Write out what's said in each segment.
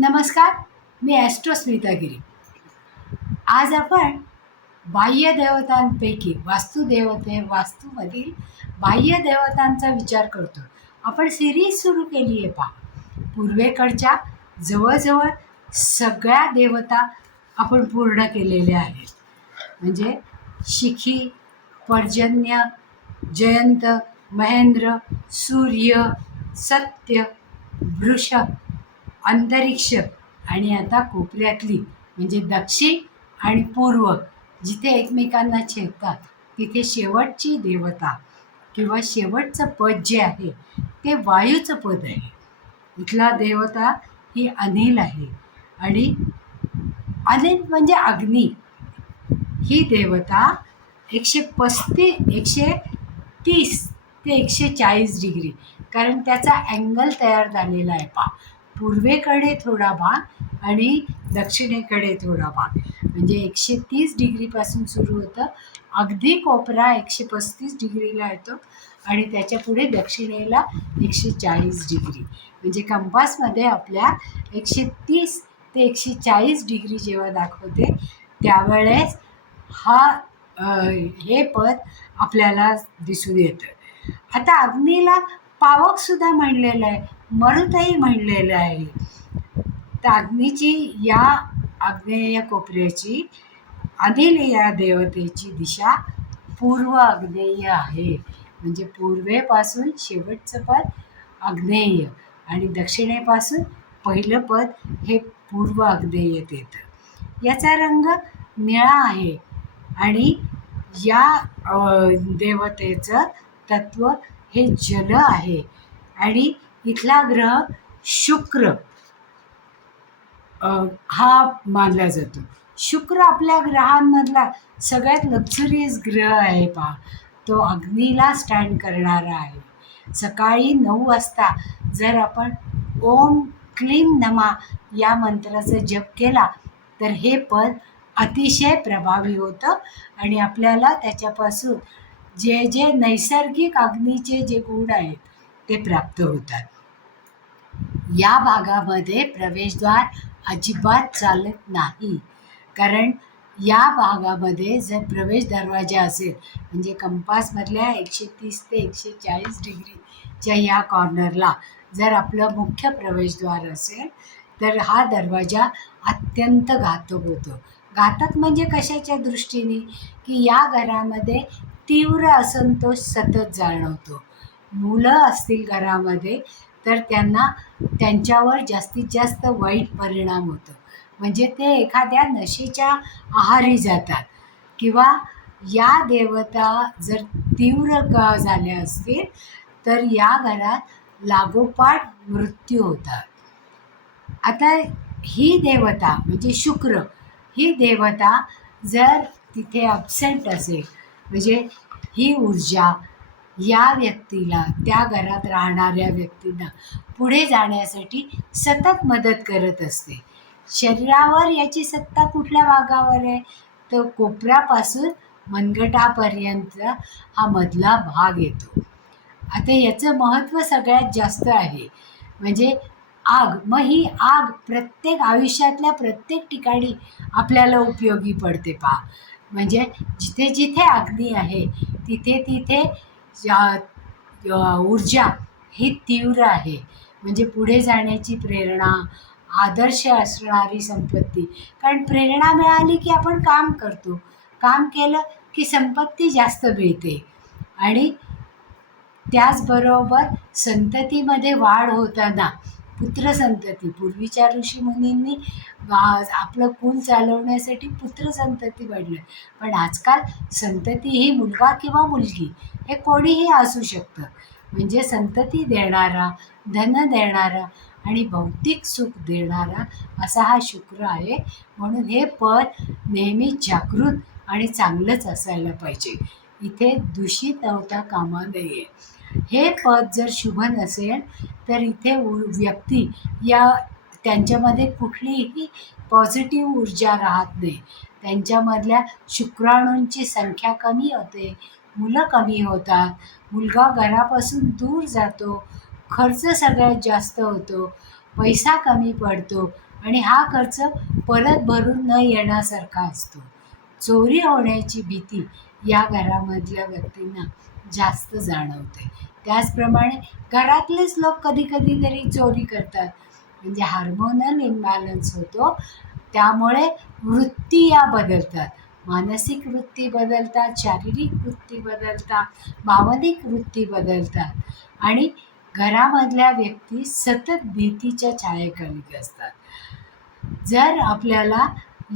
नमस्कार, मी ॲस्ट्रो स्मितागिरी. आज आपण बाह्य देवतांपैकी वास्तूमधील बाह्य देवतांचा विचार करतो. आपण सिरीज सुरू केली आहे पहा. पूर्वेकडच्या जवळजवळ सगळ्या देवता आपण पूर्ण केलेल्या आहेत. म्हणजे शिखी, पर्जन्य, जयंत, महेंद्र, सूर्य, सत्य, वृषभ, अंतरिक्ष आणि आता कोपऱ्यातली म्हणजे दक्षिण आणि पूर्व, जिथे एकमेकांना छेदतात तिथे शेवटची देवता किंवा शेवटचं पद जे आहे ते वायूचं पद आहे. इथला देवता ही अनिल आहे आणि अनिल म्हणजे अग्नी. ही देवता 130 ते 140 डिग्री, कारण त्याचा अँगल तयार झालेला आहे पहा. पूर्वेकडे थोडा भाग आणि दक्षिणेकडे थोडा भाग, म्हणजे 130 डिग्रीपासून सुरू होतं. अगदी कोपरा 135 डिग्रीला येतो आणि त्याच्या पुढे दक्षिणेला 140 डिग्री. म्हणजे कंपासमध्ये आपल्या 130 ते 140 डिग्री जेव्हा दाखवते त्यावेळेस हे पद आपल्याला दिसून येतं. आता अग्नीला पावकसुद्धा म्हणलेलं आहे, मरुतही म्हणलेलं आहे. तर अग्नीची या आग्नेय कोपऱ्याची अनिल या देवतेची दिशा पूर्व आग्नेय आहे. म्हणजे पूर्वेपासून शेवटचं पद आग्नेय आणि दक्षिणेपासून पहिलं पद हे पूर्व आग्नेयत येतं. याचा रंग निळा आहे आणि या देवतेचं तत्व हे जल आहे आणि इथला ग्रह शुक्र हा मानला जातो. शुक्र आपल्या ग्रहांमधला सगळ्यात लक्झरियस ग्रह आहे पहा. तो अग्नीला स्टँड करणारा आहे. सकाळी 9 वाजता जर आपण ओम क्लीम नमा या मंत्राचा जप केला तर हे पद अतिशय प्रभावी होतं आणि आपल्याला त्याच्यापासून जे जे नैसर्गिक अग्नीचे जे गुण आहेत ते प्राप्त होतात. या भागामध्ये प्रवेशद्वार अजिबात चालत नाही, कारण या भागामध्ये जर प्रवेश दरवाजा असेल म्हणजे कंपासमधल्या 130 ते 140 डिग्रीच्या या कॉर्नरला जर आपलं मुख्य प्रवेशद्वार असेल तर हा दरवाजा अत्यंत घातक होतो. घातक म्हणजे कशाच्या दृष्टीने, की या घरामध्ये तीव्र असंतोष सतत जाणवतो. मुलं असतील घरामध्ये तर त्यांच्यावर जास्तीत जास्त वाईट परिणाम होतो. म्हणजे ते एखाद्या नशेच्या आहारी जातात किंवा या देवता जर तीव्र झाल्या असतील तर या घरात लागोपाठ मृत्यू होतात. आता ही देवता म्हणजे शुक्र, ही देवता जर तिथे ॲब्सेंट असेल म्हणजे ही ऊर्जा या व्यक्तीला, त्या घरात राहणाऱ्या व्यक्तींना पुढे जाण्यासाठी सतत मदत करत असते. शरीरावर याची सत्ता कुठल्या भागावर आहे, तर कोपऱ्यापासून मनगटापर्यंत हा मधला भाग येतो. आता याचं महत्त्व सगळ्यात जास्त आहे. म्हणजे आग, मग ही आग प्रत्येक आयुष्यातल्या प्रत्येक ठिकाणी आपल्याला उपयोगी पडते पहा. म्हणजे जिथे जिथे अग्नी आहे तिथे तिथे ऊर्जा ही तीव्र आहे. म्हणजे पुढे जाण्याची प्रेरणा, आदर्श असणारी संपत्ती. कारण प्रेरणा मिळाली की आपण काम करतो, काम केलं की संपत्ती जास्त मिळते आणि त्याचबरोबर संततीमध्ये वाढ होताना पुत्रसंतती, पूर्वीच्या ऋषीमुनींनी आपलं कुल चालवण्यासाठी पुत्रसंतती वाढलं. पण आजकाल संतती ही मुलगा किंवा मुलगी हे कोणीही असू शकतं. म्हणजे संतती देणारा, धन देणारा आणि भौतिक सुख देणारा असा हा शुक्र आहे. म्हणून हे पद नेहमी जागृत आणि चांगलंच असायला पाहिजे. इथे दूषित होता कामा नये. हे पद जर शुभ नसेल तर इथे व्यक्ती त्यांच्यामध्ये कुठलीही पॉझिटिव्ह ऊर्जा राहत नाही. त्यांच्यामधल्या शुक्राणूंची संख्या कमी होते, मुलं कमी होतात, मुलगा घरापासून दूर जातो, खर्च सगळ्यात जास्त होतो, पैसा कमी पडतो आणि हा खर्च परत भरून न येण्यासारखा असतो. चोरी होण्याची भीती या घरामधल्या व्यक्तींना जास्त जाणवते. त्याचप्रमाणे घरातलेच लोक कधी कधी तरी चोरी करतात. म्हणजे हार्मोनल इम्बॅलन्स होतो. त्यामुळे वृत्ती या बदलतात. मानसिक वृत्ती बदलतात, शारीरिक वृत्ती बदलतात, भावनिक वृत्ती बदलतात आणि घरामधल्या व्यक्ती सतत भीतीच्या छायेखाली असतात. जर आपल्याला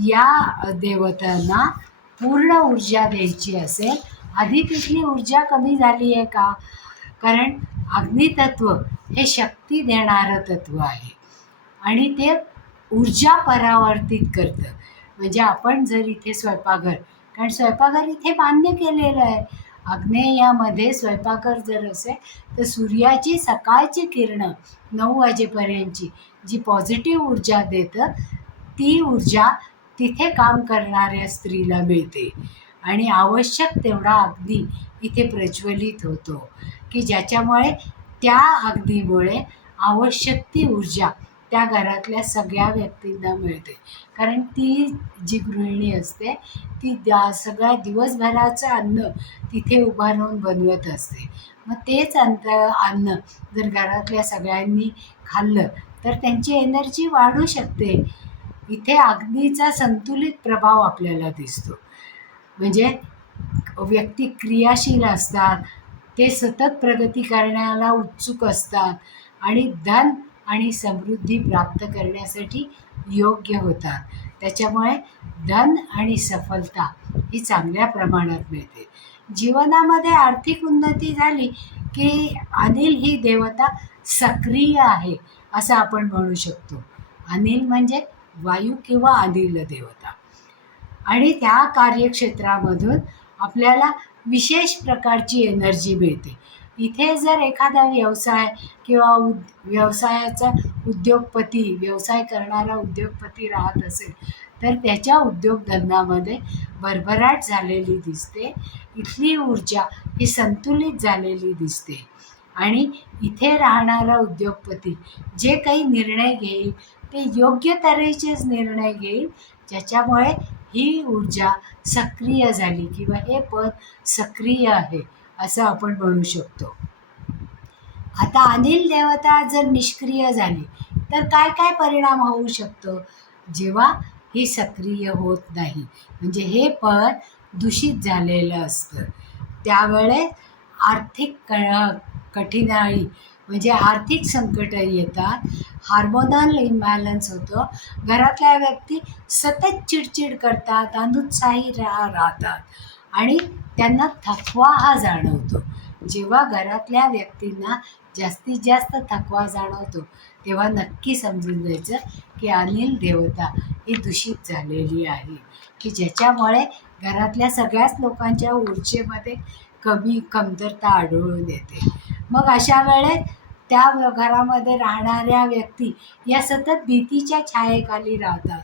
या देवतांना पूर्ण ऊर्जा द्यायची असेल, आधी तिथली ऊर्जा कमी झाली आहे का? कारण अग्नितत्व हे शक्ती देणारं तत्व आहे आणि ते ऊर्जा परावर्तित करतं. म्हणजे आपण जर इथे स्वयंपाकघर, कारण स्वयंपाकघर इथे मान्य केलेलं आहे, आग्नेयामध्ये स्वयंपाकघर जर असेल तर सूर्याची सकाळची किरणं 9 वाजेपर्यंतची जी पॉझिटिव्ह ऊर्जा देतं, ती ऊर्जा तिथे काम करणाऱ्या स्त्रीला मिळते आणि आवश्यक तेवढा अग्नी इथे प्रज्वलित होतो, की ज्याच्यामुळे त्या अग्नीमुळे आवश्यक ती ऊर्जा त्या घरातल्या सगळ्या व्यक्तींना मिळते. कारण ती जी गृहिणी असते ती सगळ्या दिवसभराचं अन्न तिथे उभा राहून बनवत असते. मग तेच अन्न जर घरातल्या सगळ्यांनी खाल्लं तर त्यांची एनर्जी वाढू शकते. इथे अग्नीचा संतुलित प्रभाव आपल्याला दिसतो. म्हणजे व्यक्ती क्रियाशील असतात, ते सतत प्रगती करण्याला उत्सुक असतात आणि धन आणि समृद्धी प्राप्त करण्यासाठी योग्य होतात. त्याच्यामुळे धन आणि सफलता ही चांगल्या प्रमाणात मिळते. जीवनामध्ये आर्थिक उन्नती झाली की अनिल ही देवता सक्रिय आहे असं आपण म्हणू शकतो. अनिल म्हणजे वायू किंवा अनिल देवता. आणि त्या कार्यक्षेत्रामधून आपल्याला विशेष प्रकारची एनर्जी मिळते. इथे जर एखादा व्यवसाय किंवा व्यवसायाचा व्यवसाय करणारा उद्योगपती राहत असेल तर त्याच्या उद्योगधंद्यामध्ये भरभराट झालेली दिसते. इथली ऊर्जा ही संतुलित झालेली दिसते आणि इथे राहणारा उद्योगपती जे काही निर्णय घेईल ते योग्य तऱ्हेचेच निर्णय घेईल, ज्याच्यामुळे ही ऊर्जा सक्रिय झाली किंवा हे पद सक्रिय आहे असं आपण म्हणू शकतो. आता अनिल देवता जर निष्क्रिय झाली तर काय काय परिणाम होऊ शकतो? जेव्हा ही सक्रिय होत नाही, म्हणजे हे पद दूषित झालेलं असतं, त्यावेळेस आर्थिक कठीणाई म्हणजे आर्थिक संकट येतात, हार्मोनल इम्बॅलन्स होतं, घरातल्या व्यक्ती सतत चिडचिड करतात, अनुत्साही राहतात आणि त्यांना थकवा हा जाणवतो. जेव्हा घरातल्या व्यक्तींना जास्तीत जास्त थकवा जाणवतो तेव्हा नक्की समजून जायचं की अनिल देवता ही दूषित झालेली आहे, की ज्याच्यामुळे घरातल्या सगळ्याच लोकांच्या ऊर्जेमध्ये कमतरता आढळून येते. मग अशा वेळेस त्या घरामध्ये राहणाऱ्या व्यक्ती या सतत भीतीच्या छायेखाली राहतात.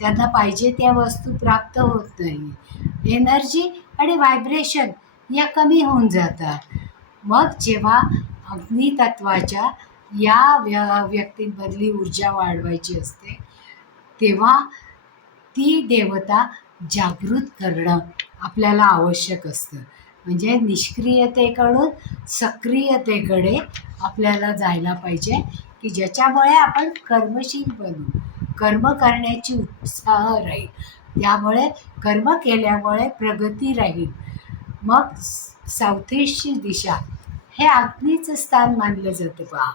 त्यांना पाहिजे त्या वस्तू प्राप्त होत नाही. एनर्जी आणि व्हायब्रेशन या कमी होऊन जातात. मग जेव्हा अग्नितत्वाच्या या व्यक्तींमधली ऊर्जा वाढवायची असते तेव्हा ती देवता जागृत करणं आपल्याला आवश्यक असतं. म्हणजे निष्क्रियतेकडून सक्रियतेकडे आपल्याला जायला पाहिजे, की ज्याच्यामुळे आपण कर्मशील बनू, कर्म करण्याची उत्साह राहील, त्यामुळे कर्म केल्यामुळे प्रगती राहील. मग साऊथ ईस्टची दिशा हे अग्नीचं स्थान मानलं जातं पहा.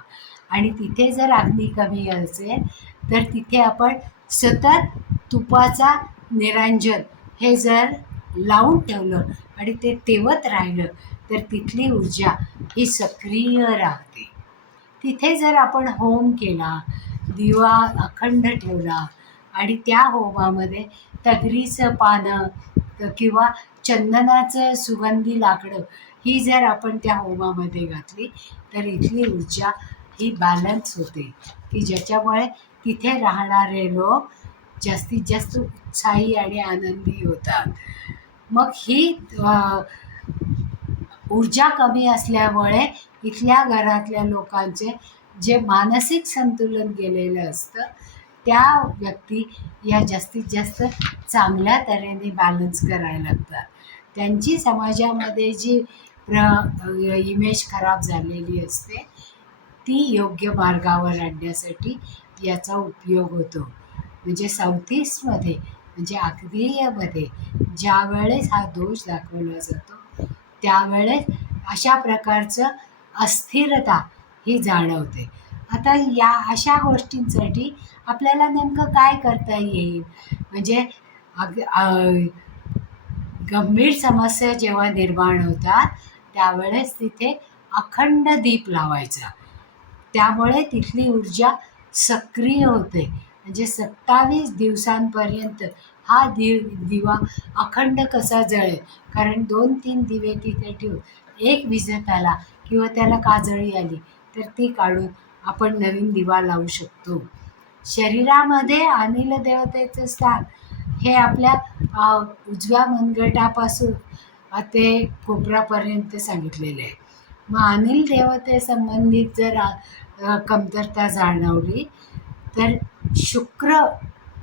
आणि तिथे जर अग्नी कमी असेल तर तिथे आपण सतत तुपाचा निरांजन हे जर लावून ठेवलं आणि ते तेवत राहिलं तर तिथली ऊर्जा ही सक्रिय राहते. तिथे जर आपण होम केला, दिवा अखंड ठेवला आणि त्या होमामध्ये तगरीचं पानं किंवा चंदनाचं सुगंधी लाकडं ही जर आपण त्या होमामध्ये घातली तर इथली ऊर्जा ही बॅलन्स होते, की ज्याच्यामुळे तिथे राहणारे लोक जास्तीत जास्त उत्साही आणि आनंदी होतात. मग ही ऊर्जा कमी असल्यामुळे इथल्या घरातल्या लोकांचे जे मानसिक संतुलन गेलेलं असतं त्या व्यक्ती या जास्तीत जास्त चांगल्या तऱ्हेने बॅलन्स करायला लागतात. त्यांची समाजामध्ये जी इमेज खराब झालेली असते ती योग्य मार्गावर आणण्यासाठी याचा उपयोग होतो. म्हणजे साऊथ ईस्टमध्ये म्हणजे आग्नेयमध्ये ज्यावेळेस हा दोष दाखवला जातो त्यावेळेस अशा प्रकारचं अस्थिरता ही जाणवते. आता या अशा गोष्टींसाठी आपल्याला नेमकं काय करता येईल? म्हणजे गंभीर समस्या जेव्हा निर्माण होतात त्यावेळेस तिथे अखंड दीप लावायचा. त्यामुळे तिथली ऊर्जा सक्रिय होते. म्हणजे 27 दिवसांपर्यंत हा दिवा अखंड कसा जळेल, कारण 2-3 दिवे तिथे ठेवून एक विझत आला किंवा त्याला काजळी आली तर ती काढून आपण नवीन दिवा लावू शकतो. शरीरामध्ये अनिल देवतेचं स्थान हे आपल्या उजव्या मनगटापासून ते कोपरापर्यंत सांगितलेले आहे. मग अनिल देवतेसंबंधित जर कमतरता जाणवली तर शुक्र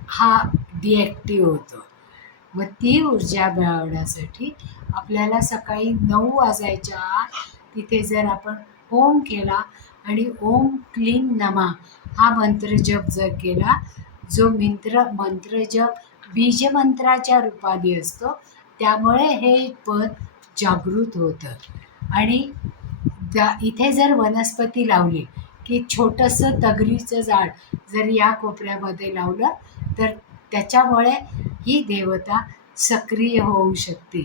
हा डिॲक्टिव्ह होतो. मग ती ऊर्जा मिळवण्यासाठी आपल्याला सकाळी 9 वाजायच्या आत तिथे जर आपण होम केला आणि ओम क्लीं नमः हा मंत्रजप जर केला, जो मंत्रजप बीजमंत्राच्या रूपाने असतो, त्यामुळे हे पद जागृत होतं. आणि इथे जर वनस्पती लावली की छोटंसं तगरीचं झाड जर या कोपऱ्यामध्ये लावलं तर त्याच्यामुळे ही देवता सक्रिय होऊ शकते.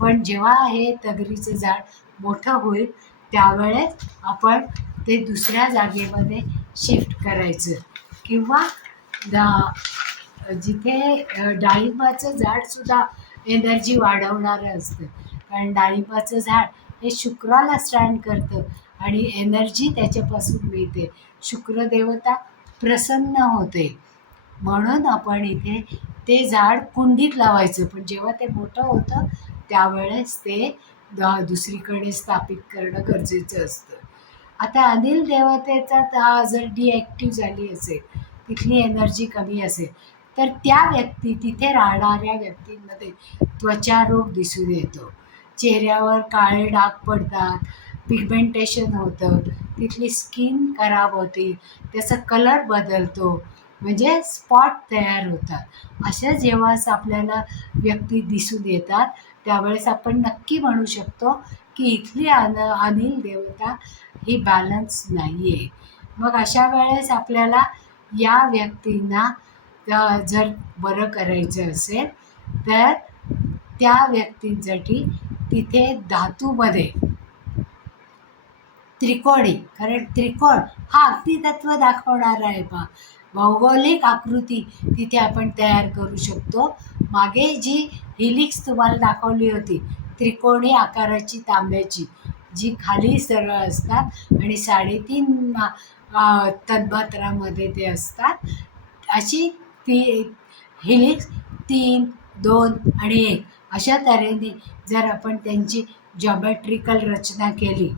पण जेव्हा हे तगरीचं झाड मोठं होईल त्यावेळेस आपण ते दुसऱ्या जागेमध्ये शिफ्ट करायचं. किंवा जिथे डाळिंबाचं झाडसुद्धा एनर्जी वाढवणारं असतं, कारण डाळिंबाचं झाड हे शुक्राला स्टँड करतं आणि एनर्जी त्याच्यापासून मिळते. शुक्रदेवता प्रसन्न होते. म्हणून आपण इथे ते झाड कुंडीत लावायचं, पण जेव्हा ते मोठं होतं त्यावेळेस ते दुसरीकडे स्थापित करणं गरजेचं असतं. आता अनिल देवतेचा जर डिॲक्टिव्ह झाली असेल, तिथली एनर्जी कमी असेल तर त्या तिथे राहणाऱ्या व्यक्तींमध्ये त्वचारोग दिसून येतो. चेहऱ्यावर काळे डाग पडतात, पिगमेंटेशन होतं, तिथली स्किन खराब होते, त्याचा कलर बदलतो, म्हणजे स्पॉट तयार होतात. अशा जेव्हा आपल्याला व्यक्ती दिसून येतात त्यावेळेस आपण नक्की म्हणू शकतो की इथली अनिल देवता ही बॅलन्स नाही आहे. मग अशा वेळेस आपल्याला या व्यक्तींना जर बरं करायचं असेल तर त्या व्यक्तींसाठी तिथे धातूमध्ये त्रिकोणी, कारण त्रिकोण हा अग्नितत्व दाखवणारा आहे. भौगोलिक आकृती तिथे आपण तयार करू शकतो. मागे जी हिलिक्स तुम्हाला दाखवली होती त्रिकोणी आकाराची तांब्याची, जी खाली सरळ असतात आणि 3.5 तन्मात्रामध्ये ते असतात, अशी ती हिलिक्स 3, 2 आणि 1 अशा तऱ्हेने जर आपण त्यांची जॉमेट्रिकल रचना केली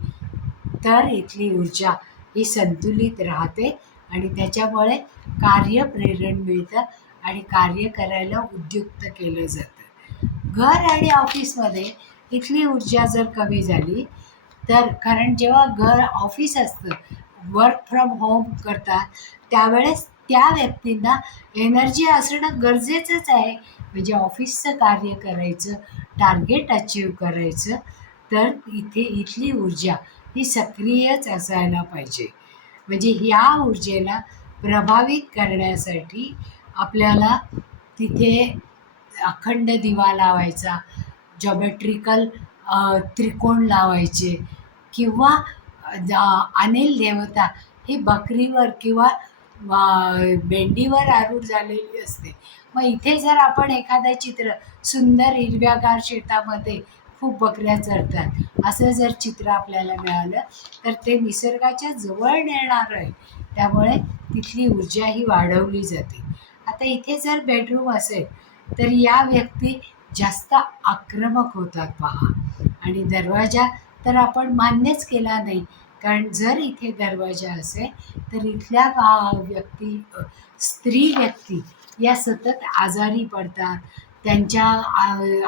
तर इथली ऊर्जा ही संतुलित राहते आणि त्याच्यामुळे कार्यप्रेरण मिळतं आणि कार्य करायला उद्युक्त केलं जातं. घर आणि ऑफिसमध्ये इथली ऊर्जा जर कमी झाली तर, कारण जेव्हा घर ऑफिस असतं, वर्क फ्रॉम होम करतात त्यावेळेस त्या व्यक्तींना एनर्जी असणं गरजेचंच आहे. म्हणजे ऑफिसचं कार्य करायचं, टार्गेट अचीव करायचं, तर इथली ऊर्जा ही सक्रियच असायला पाहिजे. म्हणजे ह्या ऊर्जेला प्रभावित करण्यासाठी आपल्याला तिथे अखंड दिवा लावायचा, जॉमेट्रिकल त्रिकोण लावायचे, किंवा अनिल देवता ही बकरीवर किंवा मेंढीवर आरूढ झालेली असते. मग इथे जर आपण एखादं चित्र सुंदर हिरव्यागार शेतामध्ये खूप बकऱ्या चरतात असं जर चित्र आपल्याला मिळालं तर ते निसर्गाच्या जवळ नेणारं आहे. त्यामुळे तिथली ऊर्जा ही वाढवली जाते. आता इथे जर बेडरूम असेल तर या व्यक्ती जास्त आक्रमक होतात पहा. आणि दरवाजा तर आपण मान्यच केला नाही कारण जर इथे दरवाजा असेल तर इथल्या व्यक्ती स्त्री व्यक्ती या सतत आजारी पडतात, त्यांच्या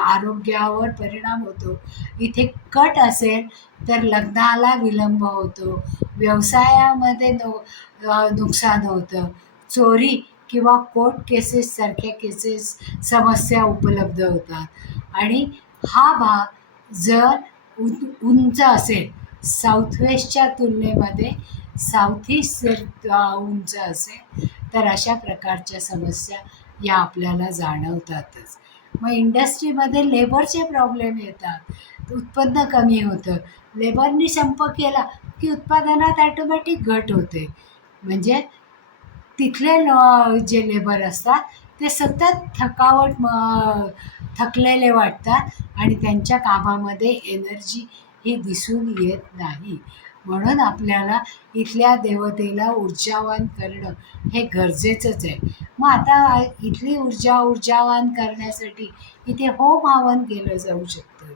आरोग्यावर परिणाम होतो. इथे कट असेल तर लग्नाला विलंब होतो, व्यवसायामध्ये नुकसान होतं, चोरी किंवा कोर्ट केसेससारख्या समस्या उपलब्ध होतात. आणि हा भाग जर उंच असेल, साऊथ वेस्टच्या तुलनेमध्ये साऊथ ईस्ट जर उंच असेल तर अशा प्रकारच्या समस्या या आपल्याला जाणवतातच. मग इंडस्ट्रीमध्ये लेबरचे प्रॉब्लेम येतात, उत्पन्न कमी होतं, लेबरनी संप केला की उत्पादनात ॲटोमॅटिक घट होते. म्हणजे तिथले जे लेबर असतात ते सतत थकलेले वाटतात आणि त्यांच्या कामामध्ये एनर्जी ही दिसून येत नाही. म्हणून आपल्याला इथल्या देवतेला ऊर्जावान करणं हे गरजेचंच आहे. मग आता इथली ऊर्जावान करण्यासाठी इथे होम हवन केलं जाऊ शकतं.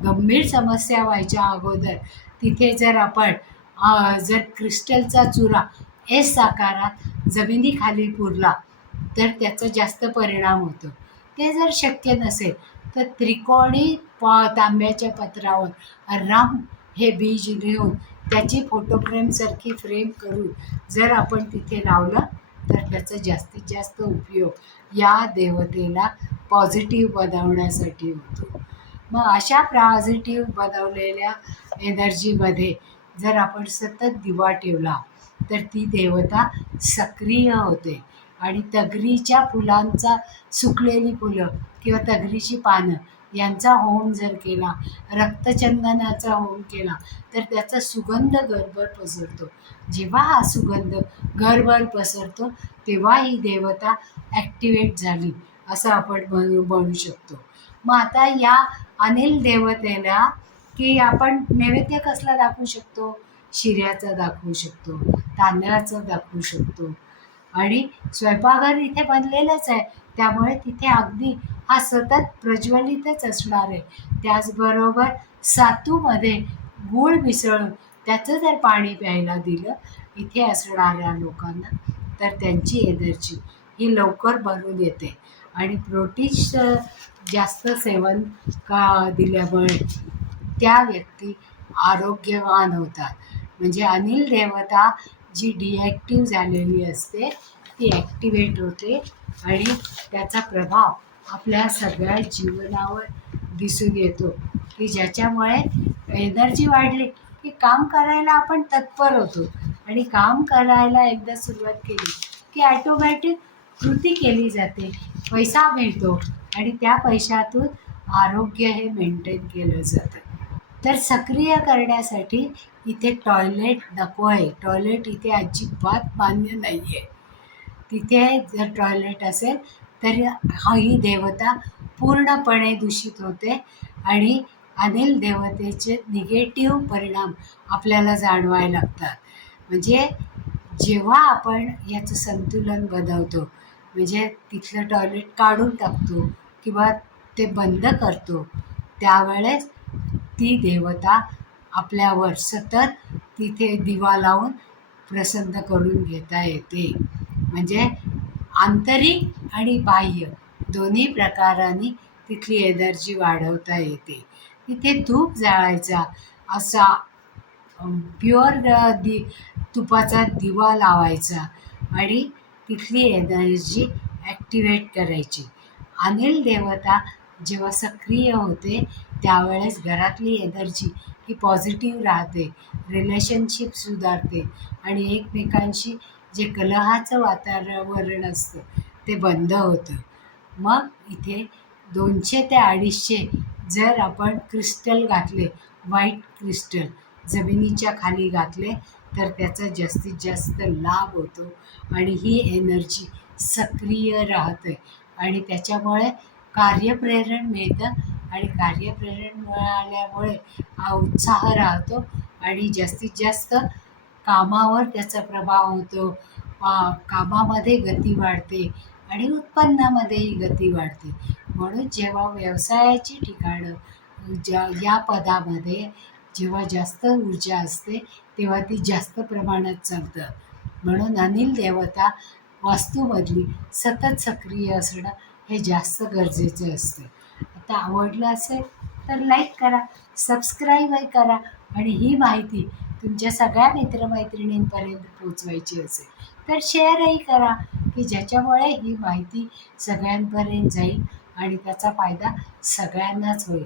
गंभीर समस्या व्हायच्या अगोदर तिथे जर आपण जर क्रिस्टलचा चुरा एस आकारात जमिनीखाली पुरला तर त्याचा जास्त परिणाम होतो. ते जर शक्य नसेल तर त्रिकोणी तांब्याच्या पत्रावर राम हे बीज लिहून त्याची फोटोफ्रेमसारखी फ्रेम करून जर आपण तिथे लावलं तर त्याचा जास्तीत जास्त उपयोग या देवतेला पॉझिटिव्ह बनवण्यासाठी होतो. मग अशा पॉझिटिव्ह बनवलेल्या एनर्जीमध्ये जर आपण सतत दिवा ठेवला तर ती देवता सक्रिय होते. आणि तगरीच्या फुलांचा, सुकलेली फुलं किंवा तगरीची पानं यांचा होम जर केला, रक्तचंदनाचा होम केला तर त्याचा सुगंध घरभर पसरतो. जेव्हा हा सुगंध घरभर पसरतो तेव्हा ही देवता ॲक्टिवेट झाली असं आपण म्हणू शकतो. मग आता या अनिल देवतेला की आपण नैवेद्य कसला दाखवू शकतो? शिऱ्याचा दाखवू शकतो, तांदळाचा दाखवू शकतो. आणि स्वयंपाकघर इथे बनलेलंच आहे, त्यामुळे तिथे अगदी हा सतत प्रज्वलितच असणार आहे. त्याचबरोबर सातूमध्ये गूळ मिसळून त्याचं जर पाणी प्यायला दिलं इथे असणाऱ्या लोकांना तर त्यांची एनर्जी ही लवकर भरून येते. आणि प्रोटीनचं जास्त सेवन दिल्यामुळे त्या व्यक्ती आरोग्यवान होतात. म्हणजे अनिल देवता जी डिॲक्टिव्ह झालेली असते ती ॲक्टिवेट होते आणि त्याचा प्रभाव आपल्या सगळ्या जीवनावर दिसून येतो, की ज्याच्यामुळे एनर्जी वाढली की काम करायला आपण तत्पर होतो. आणि काम करायला एकदा सुरुवात केली की ॲटोमॅटिक कृती केली जाते, पैसा मिळतो आणि त्या पैशातून आरोग्य हे मेंटेन केलं जातं. तर सक्रिय करण्यासाठी इथे टॉयलेट नको आहे. टॉयलेट इथे अजिबात मान्य नाही आहे. तिथे जर टॉयलेट असेल तर ही देवता पूर्णपणे दूषित होते आणि अनिल देवतेचे निगेटिव्ह परिणाम आपल्याला जाणवायला लागतात. म्हणजे जेव्हा आपण याचं संतुलन बनवतो, म्हणजे तिथलं टॉयलेट काढून टाकतो किंवा ते बंद करतो, त्यावेळेस ती देवता आपल्यावर सतत तिथे दिवा लावून प्रसन्न करून घेता येते. म्हणजे आंतरिक आणि बाह्य दोन्ही प्रकारांनी तिथली एनर्जी वाढवता येते. तिथे धूप जाळायचा, असा प्युअर तुपाचा दिवा लावायचा आणि तिथली एनर्जी ॲक्टिवेट करायची. अनिल देवता जेव्हा सक्रिय होते त्यावेळेस घरातली एनर्जी ही पॉझिटिव्ह राहते, रिलेशनशिप सुधारते आणि एकमेकांशी जे कलहाचं वातावरण असतं ते बंद होतं. मग इथे 200 ते 250 जर आपण क्रिस्टल घातले, व्हाईट क्रिस्टल जमिनीच्या खाली घातले तर त्याचा जास्तीत जास्त लाभ होतो आणि ही एनर्जी सक्रिय राहते आणि त्याच्यामुळे कार्यप्रेरण मिळतं आणि कार्यप्रेरण मिळाल्यामुळे हा उत्साह राहतो आणि जास्तीत जास्त कामावर त्याचा प्रभाव होतो. कामामध्ये गती वाढते आणि उत्पन्नामध्येही गती वाढते. म्हणून जेव्हा व्यवसायाची ठिकाणं या पदामध्ये जेव्हा जास्त ऊर्जा असते तेव्हा ती जास्त प्रमाणात चालतं. म्हणून अनिल देवता वास्तूमधली सतत सक्रिय असणं हे जास्त गरजेचं असतं. आता आवडलं असेल तर लाईक करा, सबस्क्राईबही करा आणि ही माहिती तुमच्या सगळ्या मित्रमैत्रिणींपर्यंत पोचवायची असेल तर शेअरही करा, की ज्याच्यामुळे ही माहिती सगळ्यांपर्यंत जाईल आणि त्याचा फायदा सगळ्यांनाच होईल.